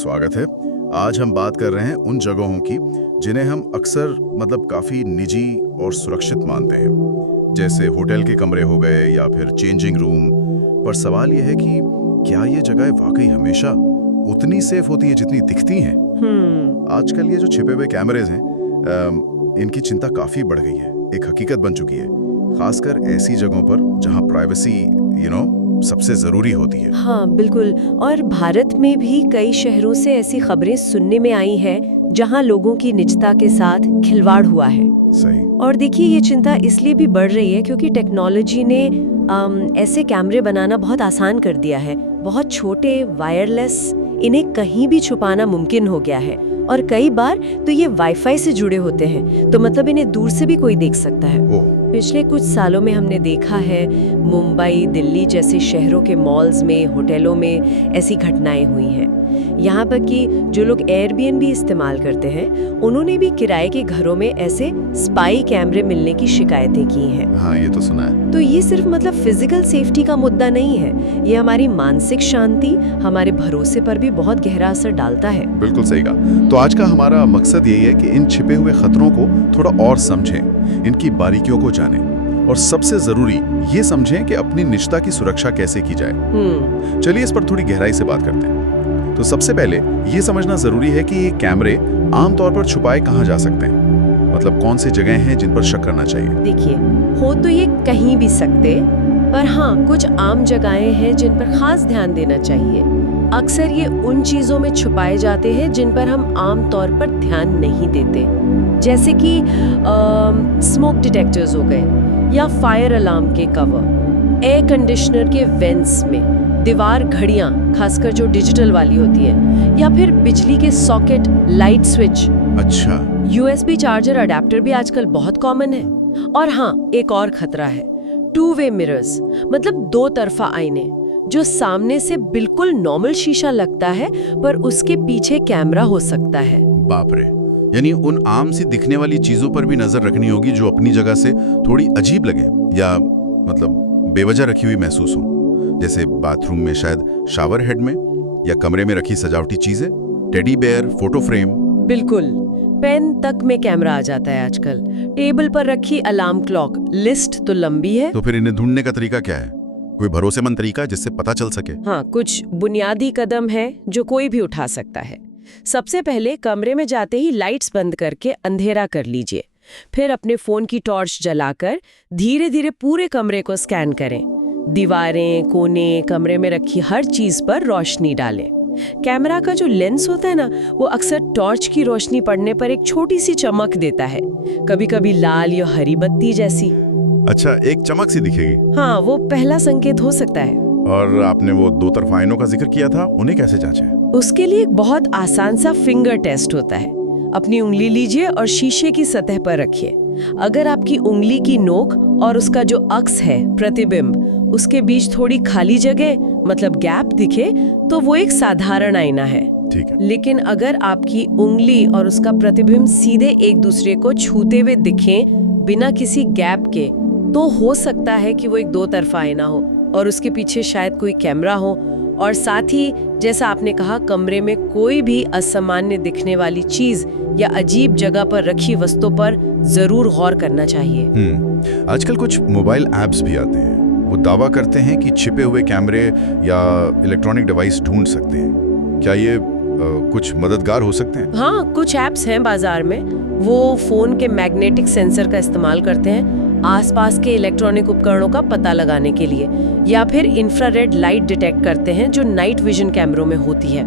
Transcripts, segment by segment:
स्वागत है। आज हम बात कर रहे हैं उन जगहों की जिन्हें हम अक्सर काफी निजी और सुरक्षित मानते हैं, जैसे होटल के कमरे हो गए या फिर चेंजिंग रूम। पर सवाल यह है कि क्या ये जगह वाकई हमेशा उतनी सेफ होती है जितनी दिखती हैं? आजकल ये जो छिपे हुए कैमरेज हैं, इनकी चिंता काफी बढ़ गई है, एक हकीकत बन चुकी है, खासकर ऐसी जगहों पर जहां प्राइवेसी सबसे जरूरी होती है। हाँ बिल्कुल। और भारत में भी कई शहरों से ऐसी खबरें सुनने में आई हैं जहां लोगों की निजता के साथ खिलवाड़ हुआ है। सही। और देखिए, ये चिंता इसलिए भी बढ़ रही है क्योंकि टेक्नोलॉजी ने ऐसे कैमरे बनाना बहुत आसान कर दिया है। बहुत छोटे, वायरलेस, इन्हें कहीं भी छुपाना मुमकिन हो गया है। और कई बार तो ये वाईफाई से जुड़े होते हैं, तो मतलब इन्हें दूर से भी कोई देख सकता है। पिछले कुछ सालों में हमने देखा है मुंबई, दिल्ली जैसे शहरों के मॉल्स में, होटलों में ऐसी घटनाएं हुई हैं। यहाँ पर कि जो लोग एयरबीएनबी इस्तेमाल करते हैं, उन्होंने भी किराए के घरों में ऐसे स्पाई कैमरे मिलने की शिकायतें की हैं। हाँ, ये तो सुना है। तो ये सिर्फ फिजिकल सेफ्टी का मुद्दा नहीं है, ये हमारी मानसिक शांति, हमारे भरोसे पर भी बहुत गहरा असर डालता है। बिल्कुल सही कहा। तो आज का हमारा मकसद यही है कि इन छिपे हुए खतरों को थोड़ा और समझें, इनकी बारीकियों को जानें और सबसे जरूरी ये समझें कि अपनी निजता की सुरक्षा कैसे की जाए। चलिए इस पर थोड़ी गहराई से बात करते हैं। तो सबसे पहले ये समझना जरूरी है कि ये कैमरे आमतौर पर छुपाए कहाँ जा सकते हैं, कौन सी जगह हैं जिन पर शक करना चाहिए। देखिए, हो तो ये कहीं भी सकते, पर हाँ, कुछ आम जगहें हैं जिन पर खास ध्यान देना चाहिए। अक्सर ये उन चीजों में छुपाए जाते हैं जिन पर हम आम तौर पर ध्यान नहीं देते, जैसे कि स्मोक डिटेक्टर्स हो गए, या फायर अलार्म के कवर, एयर कंडीशनर के वेंट्स में, दीवार घड़ियां, खासकर जो डिजिटल वाली होती है, या फिर बिजली के सॉकेट, लाइट स्विच। अच्छा। यूएसबी चार्जर अडेप्टर भी आजकल बहुत कॉमन है। और हाँ, एक और खतरा है, टू वे मिरर्स, दो तरफा आईने, जो सामने से बिल्कुल नॉर्मल शीशा लगता है पर उसके पीछे कैमरा हो सकता है। बाप रे, यानी उन आम सी दिखने वाली चीजों पर भी नजर रखनी होगी जो अपनी जगह से थोड़ी अजीब लगे या बेवजह रखी हुई महसूस हो, जैसे बाथरूम में शायद शावर हेड में, या कमरे में रखी सजावटी चीजें, टेडी बेयर, फोटो फ्रेम। बिल्कुल, पेन तक में कैमरा आ जाता है आजकल। टेबल पर रखी अलार्म क्लॉक, लिस्ट तो लंबी है। तो फिर इन्हें ढूंढने का तरीका क्या है? कोई भरोसेमंद तरीका जिससे पता चल सके? हाँ, कुछ बुनियादी कदम है जो कोई भी उठा सकता है। सबसे पहले कमरे में जाते ही लाइट्स बंद करके अंधेरा कर लीजिए। फिर अपने फोन की टॉर्च जलाकर धीरे धीरे पूरे कमरे को स्कैन करें। दीवारें, कोने, कमरे में रखी हर चीज पर रोशनी डालें। कैमरा का जो लेंस होता है ना, वो अक्सर टॉर्च की रोशनी पड़ने पर एक छोटी सी चमक देता है, कभी कभी लाल या हरी बत्ती जैसी। अच्छा, एक चमक सी दिखेगी? हाँ, वो पहला संकेत हो सकता है। और आपने वो दो तरफा आईनों का जिक्र किया था, उन्हें कैसे जांचें? उसके लिए एक बहुत आसान सा फिंगर टेस्ट होता है। अपनी उंगली लीजिए और शीशे की सतह पर रखिए। अगर आपकी उंगली की नोक और उसका जो अक्स है, प्रतिबिंब, उसके बीच थोड़ी खाली जगह गैप दिखे, तो वो एक साधारण आईना है। ठीक है। लेकिन अगर आपकी उंगली और उसका प्रतिबिंब सीधे एक दूसरे को छूते हुए दिखें बिना किसी गैप के, तो हो सकता है कि वो एक दो तरफा आईना हो और उसके पीछे शायद कोई कैमरा हो। और साथ ही, जैसा आपने कहा, कमरे में कोई भी असामान्य दिखने वाली चीज या अजीब जगह पर रखी वस्तु पर जरूर गौर करना चाहिए। आजकल कुछ मोबाइल ऐप्स भी आते हैं, वो दावा करते हैं कि छिपे हुए कैमरे या इलेक्ट्रॉनिक डिवाइस ढूंढ सकते हैं। क्या ये कुछ मददगार हो सकते हैं? हाँ, कुछ ऐप्स हैं बाजार में। वो फोन के मैग्नेटिक सेंसर का इस्तेमाल करते हैं आसपास के इलेक्ट्रॉनिक उपकरणों का पता लगाने के लिए, या फिर इंफ्रारेड लाइट डिटेक्ट करते हैं जो नाइट विजन कैमरों में होती है।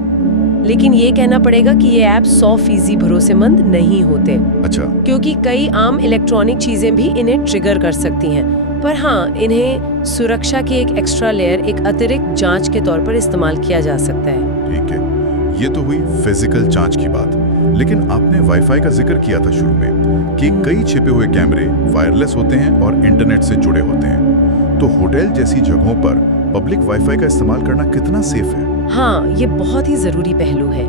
लेकिन ये कहना पड़ेगा कि ये ऐप 100% भरोसेमंद नहीं होते। अच्छा। क्योंकि कई आम इलेक्ट्रॉनिक चीजें भी इन्हें ट्रिगर कर सकती हैं। पर हाँ, इन्हें सुरक्षा की एक एक्स्ट्रा लेयर, एक अतिरिक्त जांच के तौर पर इस्तेमाल किया जा सकता है। ठीक है, ये तो हुई फिजिकल जांच की बात। लेकिन आपने वाईफाई का जिक्र किया था शुरू में कि कई छिपे हुए कैमरे वायरलेस होते हैं और इंटरनेट से जुड़े होते हैं। तो होटल जैसी जगहों पर पब्लिक वाईफाई का इस्तेमाल करना कितना सेफ है? हाँ, ये बहुत ही जरूरी पहलू है।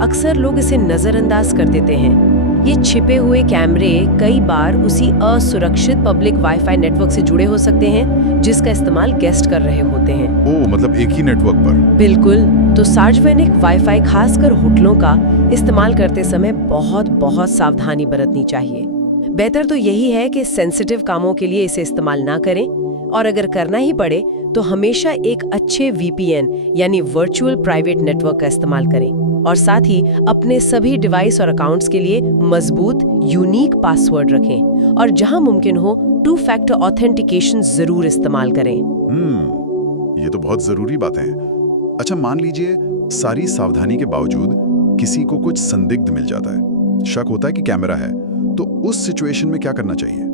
अक्सर लोग इसे नजरअंदाज कर देते हैं। ये छिपे हुए कैमरे कई बार उसी असुरक्षित पब्लिक वाईफाई नेटवर्क से जुड़े हो सकते हैं जिसका इस्तेमाल गेस्ट कर रहे होते हैं। ओह, मतलब एक ही नेटवर्क पर? बिल्कुल। तो सार्वजनिक वाईफाई खासकर होटलों का इस्तेमाल करते समय बहुत बहुत सावधानी बरतनी चाहिए। बेहतर तो यही है कि सेंसिटिव कामों के लिए इसे इस्तेमाल ना करें, और अगर करना ही पड़े तो हमेशा एक अच्छे VPN यानी वर्चुअल प्राइवेट नेटवर्क का इस्तेमाल करें, और साथ ही अपने सभी डिवाइस और अकाउंट्स के लिए मजबूत यूनिक पासवर्ड रखें, और जहां मुमकिन हो 2 फैक्टर ऑथेंटिकेशन जरूर इस्तेमाल करें। ये तो बहुत जरूरी बातें हैं। अच्छा, मान लीजिए सारी सावधानी के बावजूद किसी को कुछ संदिग्ध मिल जाता है, शक होता है कि कैमरा है, तो उस सिचुएशन में क्या करना चाहिए?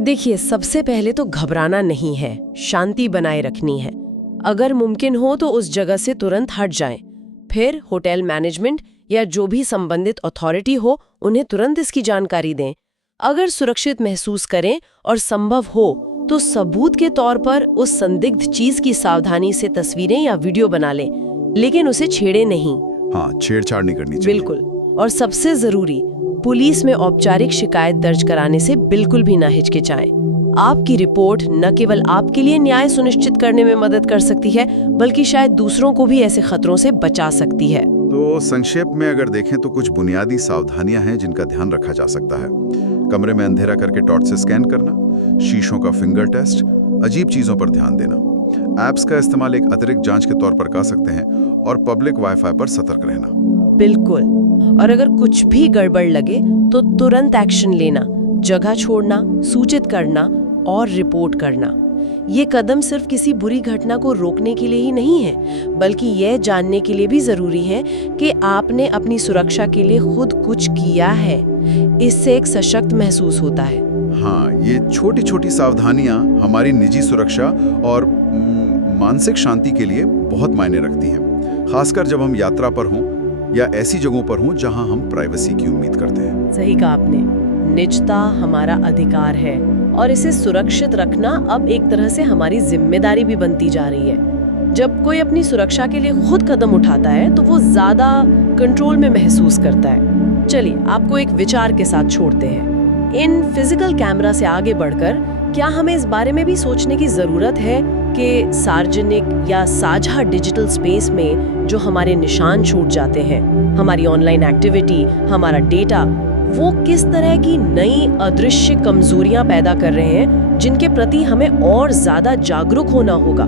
देखिए, सबसे पहले तो घबराना नहीं है, शांति बनाए रखनी है। अगर मुमकिन हो तो उस जगह से तुरंत हट जाएं। फिर होटल मैनेजमेंट या जो भी संबंधित अथॉरिटी हो उन्हें तुरंत इसकी जानकारी दें। अगर सुरक्षित महसूस करें और संभव हो तो सबूत के तौर पर उस संदिग्ध चीज की सावधानी से तस्वीरें या वीडियो बना लें, लेकिन उसे छेड़े नहीं। हाँ, छेड़छाड़ नहीं करनी चाहिए। बिल्कुल। और सबसे जरूरी, पुलिस में औपचारिक शिकायत दर्ज कराने से बिल्कुल भी ना हिचकिचाएं। आपकी रिपोर्ट न केवल आपके लिए न्याय सुनिश्चित करने में मदद कर सकती है, बल्कि शायद दूसरों को भी ऐसे खतरों से बचा सकती है। तो संक्षेप में अगर देखें तो कुछ बुनियादी सावधानियां हैं जिनका ध्यान रखा जा सकता है। कमरे में अंधेरा करके टॉर्च से स्कैन करना, शीशों का फिंगर टेस्ट, अजीब चीजों पर ध्यान देना, ऐप्स का इस्तेमाल एक अतिरिक्त जांच के तौर पर कर सकते हैं, और पब्लिक वाईफाई पर सतर्क रहना। बिल्कुल। और अगर कुछ भी गड़बड़ लगे तो तुरंत एक्शन लेना, जगह छोड़ना, सूचित करना और रिपोर्ट करना। ये कदम सिर्फ किसी बुरी घटना को रोकने के लिए ही नहीं है, बल्कि यह जानने के लिए भी जरूरी है कि आपने अपनी सुरक्षा के लिए खुद कुछ किया है। इससे एक सशक्त महसूस होता है। हाँ, ये छोटी छोटी सावधानियां हमारी निजी सुरक्षा और मानसिक शांति के लिए बहुत मायने रखती हैं, खासकर जब हम यात्रा पर हों या ऐसी जगहों पर हों जहां हम प्राइवेसी की उम्मीद करते हैं। सही कहा आपने। निजता हमारा अधिकार है और इसे सुरक्षित रखना अब एक तरह से हमारी जिम्मेदारी भी बनती जा रही है। जब कोई अपनी सुरक्षा के लिए खुद कदम उठाता है तो वो ज्यादा कंट्रोल में महसूस करता है। चलिए, आपको एक विचार के साथ छोड़ते हैं। इन फिजिकल कैमरा से आगे बढ़कर क्या हमें इस बारे में भी सोचने की जरूरत है कि सार्वजनिक या साझा डिजिटल स्पेस में जो हमारे निशान छूट जाते हैं, हमारी ऑनलाइन एक्टिविटी, हमारा डेटा, वो किस तरह की नई अदृश्य कमजोरियां पैदा कर रहे हैं जिनके प्रति हमें और ज्यादा जागरूक होना होगा।